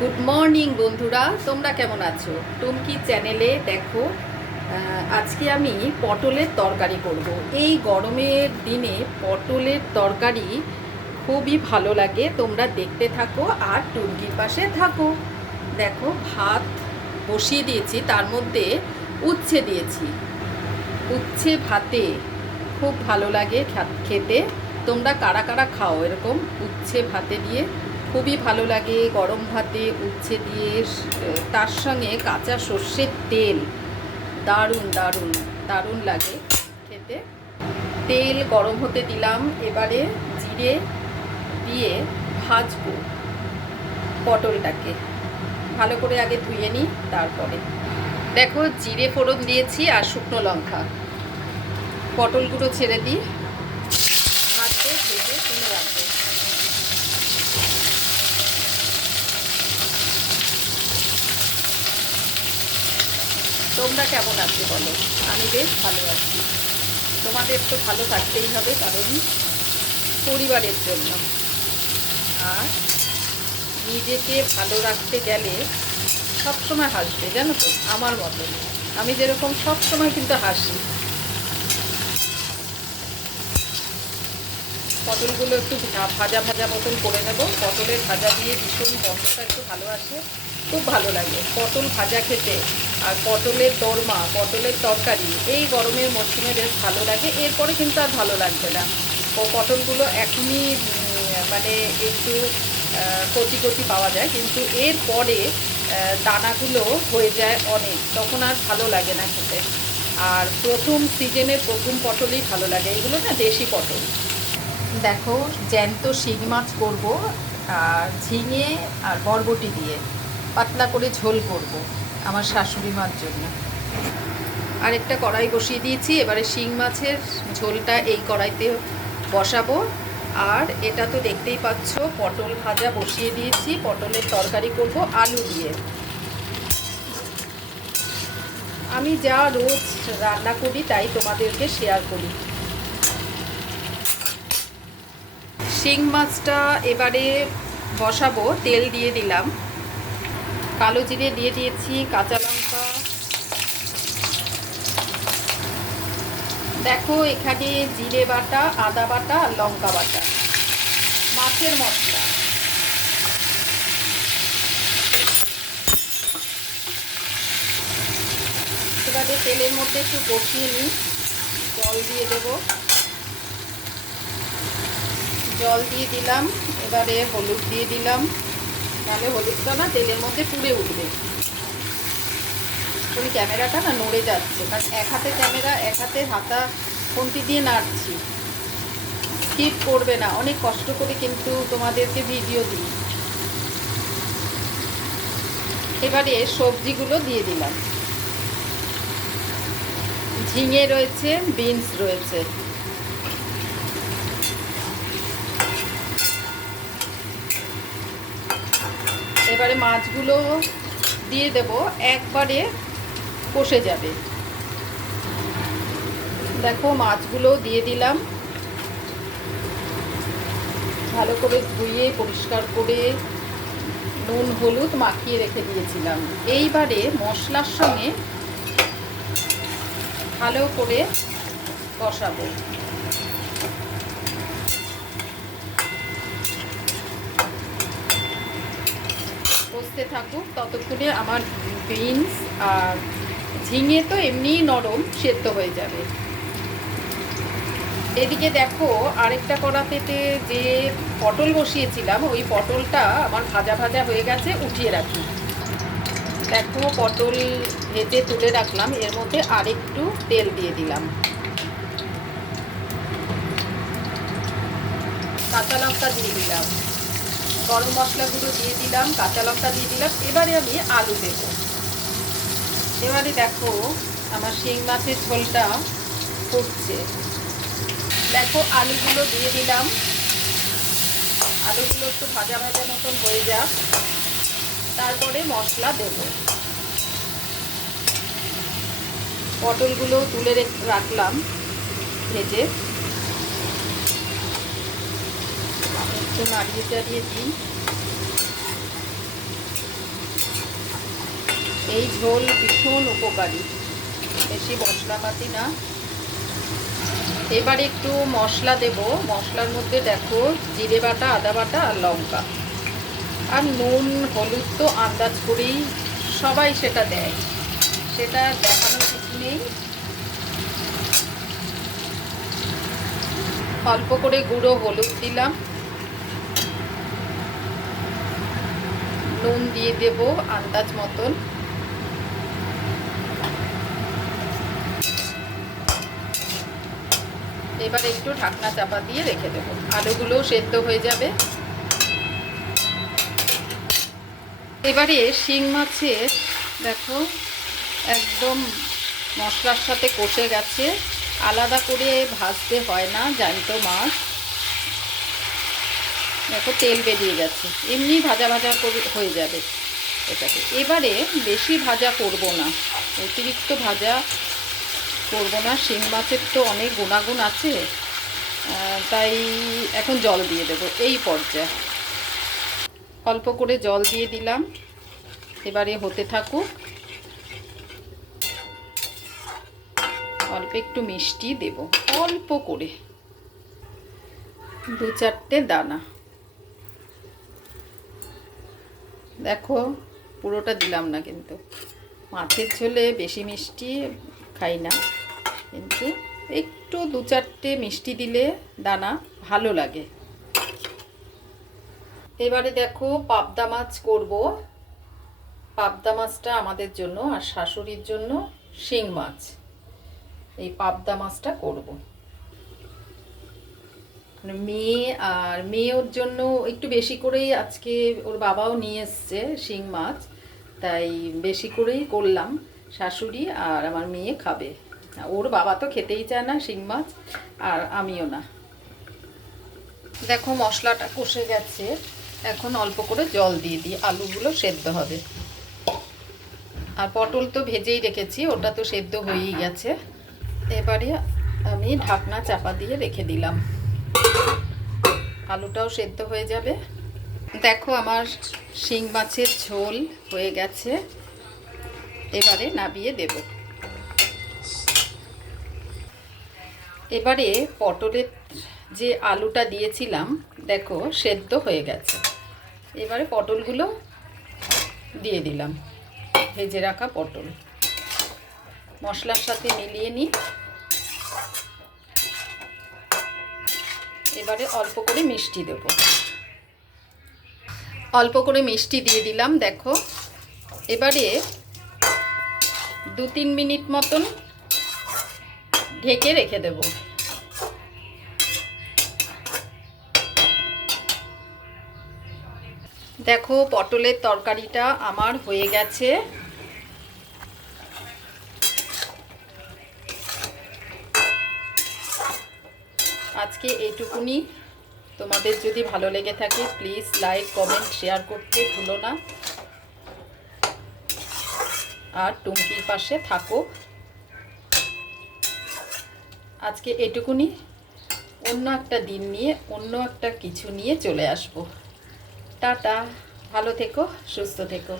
Good morning বন্ধুরা, তোমরা কেমন আছো? টুমকি চ্যানেলে দেখো, আজকে আমি পটলের তরকারি করব। এই গরমের দিনে পটলের তরকারি খুবই ভালো লাগে। তোমরা দেখতে থাকো আর টুমকির পাশে থাকো। দেখো, ভাত বসিয়ে দিয়েছি, তার মধ্যে উচ্ছে দিয়েছি। উচ্ছে ভাতে খুব ভালো লাগে খেতে। তোমরা কারা কারা খাও এরকম উচ্ছে ভাতে দিয়ে? খুবই ভালো লাগে গরম ভাতে উচ্ছে দিয়ে। তার সঙ্গে কাঁচা সর্ষের তেল, দারুণ দারুণ দারুণ লাগে খেতে। তেল গরম হতে দিলাম, এবারে জিরে দিয়ে ভাজবো পটলটাকে। ভালো করে আগে ধুয়ে নিই, তারপরে দেখো জিরে ফোড়ন দিয়েছি আর শুকনো লঙ্কা। পটলগুলো ছেড়ে দিই, ভাজবো, ভেজে তুলে রাখবো। তোমরা কেমন আছো বলো? আমি বেশ ভালো আছি। তোমাদের তো ভালো থাকতেই হবে, কারণ পরিবারের জন্য। আর নিজেকে ভালো রাখতে গেলে সবসময় হাসবে, জানো তো, আমার মতো। আমি যেরকম সবসময় কিন্তু হাসি। পটলগুলো একটু ভাজা ভাজা মতন করে নেব। পটলের ভাজা দিয়ে ভীষণ গন্ধটা একটু ভালো আসে, খুব ভালো লাগে পটল ভাজা খেতে। আর পটলের দোরমা, পটলের তরকারি এই গরমের মরশুমে বেশ ভালো লাগে। এরপরে কিন্তু আর ভালো লাগবে না। পটলগুলো এখনই মানে একটু কচি কচি পাওয়া যায়, কিন্তু এরপরে দানাগুলো হয়ে যায় অনেক, তখন আর ভালো লাগে না খেতে। আর প্রথম সিজনের প্রথম পটলই ভালো লাগে। এগুলো না দেশি পটল। দেখো, জ্যান্ত শিং মাছ করব, আর ঝিঙে আর বরবটি দিয়ে পাতলা করে ঝোল করব আমার শাশুড়ি মার জন্য। আরেকটা কড়াই বসিয়ে দিয়েছি, এবারে শিং মাছের ঝোলটা এই কড়াইতে বসাবো। আর এটা তো দেখতেই পাচ্ছ, পটল ভাজা বসিয়ে দিয়েছি। পটলের তরকারি করব আলু দিয়ে। আমি যা রোজ রান্না করি তাই তোমাদেরকে শেয়ার করি। শিং মাছটা এবারে বসাবো, তেল দিয়ে দিলাম, কালো জিরে দিয়ে দিয়েছি, কাঁচা লঙ্কা। দেখো, এখানে জিরে বাটা, আদা বাটা আর লঙ্কা বাটা, মাছের মশলা। এবারে তেলের মধ্যে একটু কষিয়ে নিই, জল দিয়ে দেব। জল দিয়ে দিলাম, এবারে হলুদ দিয়ে দিলাম, তাহলে হলুদটা না তেলের মধ্যে পুড়ে উঠবে। ওই ক্যামেরাটা না নড়ে যাচ্ছে, কারণ এক হাতে ক্যামেরা, এক হাতে হাতা খুন্তি দিয়ে নাড়ছি। স্কিপ করবে না, অনেক কষ্ট করে কিন্তু তোমাদেরকে ভিডিও দিই। এবারে সবজিগুলো দিয়ে দিলাম। ঝিঙে রয়েছে, বিনস রয়েছে। এবারে মাছগুলো দিয়ে দেব, একবারে কষে যাবে। দেখো, মাছগুলো দিয়ে দিলাম, ভালো করে ধুয়ে পরিষ্কার করে নুন হলুদ মাখিয়ে রেখে দিয়েছিলাম। এইবারে মশলার সঙ্গে ভালো করে কষাবো। কষতে থাকুক, ততক্ষণে আমার বিনস আর ঝিঙে তো এমনিই নরম, সেদ্ধ হয়ে যাবে। এদিকে দেখো, আরেকটা কড়াতে যে পটল বসিয়েছিলাম, ওই পটলটা আমার ভাজা ভাজা হয়ে গেছে, উঠিয়ে রাখি। দেখো, পটল ভেজে তুলে রাখলাম, এর মধ্যে আরেকটু তেল দিয়ে দিলাম, কাঁচা লঙ্কা দিয়ে দিলাম, গরম মশলাগুলো দিয়ে দিলাম, কাঁচা লঙ্কা দিয়ে দিলাম। এবারে আমি আলু দেবো। এবারে দেখো, আমার শিং মাছের ঝোলটা ফুটছে। দেখো, আলুগুলো দিয়ে দিলাম, আলুগুলো একটু ভাজা ভাজা মতন হয়ে যাক, তারপরে মশলা দেব। পটলগুলো তুলে রাখলাম ভেজে, একটু নাড়িয়ে চাড়িয়ে দিই। এই ঝোল ভীষণ উপকারী, বেশি মশলাপাতি না। এবার একটু মশলা দেব। মশলার মধ্যে দেখো জিরে বাটা, আদা বাটা আর লঙ্কা, আর নুন হলুদ তো আন্দাজ করেই সবাই সেটা দেয়, সেটা দেখানোর কিছু নেই। অল্প করে গুঁড়ো হলুদ দিলাম, নুন দিয়ে দেব আন্দাজ মতন। এবার একটু ঢাকনা চাপা দিয়ে রেখে দেব, আলুগুলোও সেদ্ধ হয়ে যাবে। এবারে শিং মাছের দেখো একদম মশলার সাথে কষে গেছে, আলাদা করে ভাজতে হয় না, জ্যান্ত মাছ। দেখো তেল বেরিয়ে গেছে, এমনি ভাজা ভাজা করে হয়ে যাবে এটাকে। এবারে বেশি ভাজা করব না, অতিরিক্ত ভাজা করব না, শিং মাছের তো অনেক গুণাগুণ আছে, তাই এখন জল দিয়ে দেবো এই পর্যায়ে। অল্প করে জল দিয়ে দিলাম, এবারে হতে থাকুক। অল্প একটু মিষ্টি দেব, অল্প করে 2-4টে দানা। দেখো পুরোটা দিলাম না, কিন্তু মাছের ঝোলে বেশি মিষ্টি খাই না, কিন্তু একটু 2-4টে মিষ্টি দিলে দানা ভালো লাগে। এবারে দেখো পাবদা মাছ করব। পাবদা মাছটা আমাদের জন্য আর শাশুড়ির জন্য শিং মাছ, এই পাবদা মাছটা করব। মেয়ের জন্য একটু বেশি করেই, আজকে ওর বাবাও নিয়ে এসছে শিং মাছ, তাই বেশি করেই করলাম। শাশুড়ি আর আমার মেয়ে খাবে, ওর বাবা তো খেতেই চায় না শিং মাছ, আর আমিও না। দেখো মশলাটা কষে গেছে, এখন অল্প করে জল দিয়ে দিই, আলুগুলো সেদ্ধ হবে। আর পটল তো ভেজেই রেখেছি, ওটা তো সেদ্ধ হয়েই গেছে। এবারে আমি ঢাকনা চাপা দিয়ে রেখে দিলাম, আলুটাও সেদ্ধ হয়ে যাবে। দেখো আমার শিং মাছের ঝোল হয়ে গেছে, এবারে নামিয়ে দেব। এবারে পটলের যে আলুটা দিয়েছিলাম দেখো সেদ্ধ হয়ে গেছে, এবারে পটলগুলো দিয়ে দিলাম, ভেজে রাখা পটল মশলার সাথে মিলিয়ে নিই। এবারে অল্প করে মিষ্টি দেব, অল্প করে মিষ্টি দিয়ে দিলাম। দেখো এবারে 2-3 মিনিট মতন ঢেকে রেখে দেব। দেখো পটলের তরকারিটা আমার হয়ে গেছে। আজকে এইটুকুনি। তোমাদের যদি ভালো লেগে থাকে প্লিজ লাইক, কমেন্ট, শেয়ার করতে ভুলো না, আর টুমকির পাশে থাকো। আজকে এইটুকুনি, অন্য একটা দিন নিয়ে অন্য একটা কিছু নিয়ে চলে আসবো। টাটা, ভালো থেকো, সুস্থ থেকো।